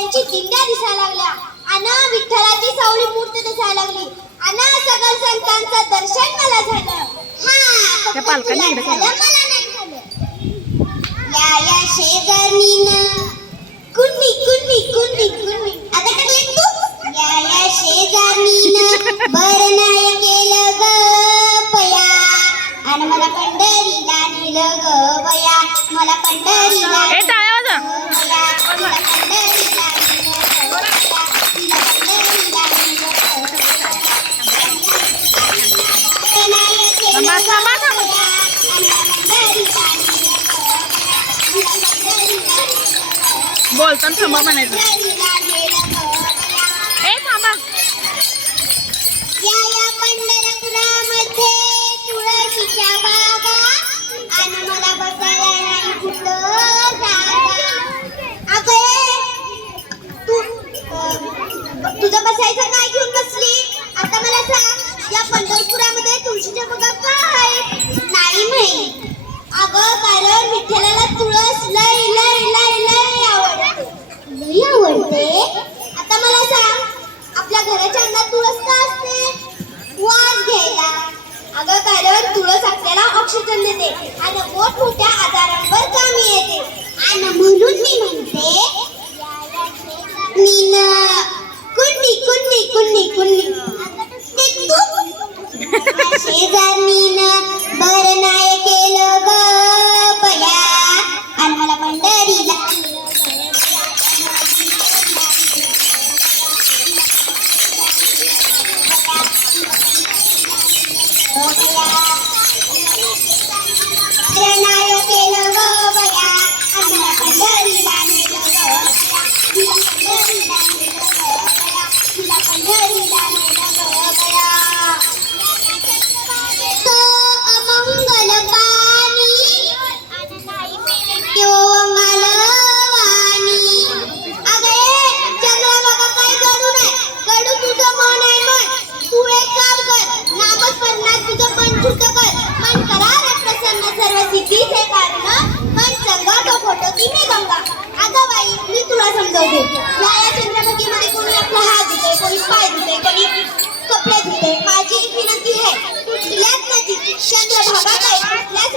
गणपतीची दिंड्या दिसायला लागल्या आणि विठ्ठलाची सावळी मूर्ती दिसायला लागली आणि सगळ संतांचं दर्शन मला झालं. हा त्या पालकांनी इकडे मला नाही झालं. या शेजारणीनं कुणी कुणी कुणी कुणी आता टाकले तू. या शेजारणीनं बरं नाही केलं ग पया आणि मला पंढरीला नेलं ग बया. मला पंढरीला ए टाळ्या वाजवा. मला पंढरीला नेलं ग बया. तिला पंढरीला नेलं ग बया. नाही केलं ग बया आणि मला पंढरीला नेलं ग बया. तिला पंढरीला नेलं ग. बोलताना थांबा म्हणायचं. ए थांबा. या पंढरपुरामध्ये तुळशीच्या बागा आणि मला बसायला नाही कुठं जागा. अगं तू तुझं बसायचं काय घेऊन बसली आता मला सांग. या पंढरपुरामध्ये तुळशीच्या बागा का आहेत नाही माहित. अगं कारण विठ्ठलाला तुळस लय लय लय लय आवडते. लय आवडते. आता मला सांग आपल्या घराच्या अंगणात तुळस का असते वास घ्यायला. अगं कारण तुळस आपल्याला ऑक्सिजन देते आणि मोठमोठ्या आजारांवर कामी येते. आणि म्हणून मी म्हणते कुंडी कुंडी कुंडी कुंडी शेजारणीनं बरं नाही केलं ग बया आणि मला पंढरीला नाही केलं ग बया आणि मला पंढरीला नेलं ग बया. तिला पंढरीला नेलं ग बया. तिला पंढरीला नेलं ग बया. अमंगल पाणी मंगल वाणी. अगे चंद्रभागा काय करू नये कडू तुझं मन आहे मन. तू एक काम कर नामस्मरणात तुझं मन शुद्ध कर. मन करा प्रसन्न सर्व सिद्धीचे कारण मन संगा तो फोटो की मी गंगा. अगं बाई मी तुला समजवते. या चंद्रभागेमध्ये कोणी आपला हात धुते कोणी पाय धुते कोणी कपडे धुते. माझी एक विनंती आहे कुठल्याच नदी चंद्रभागा काय कुठल्याच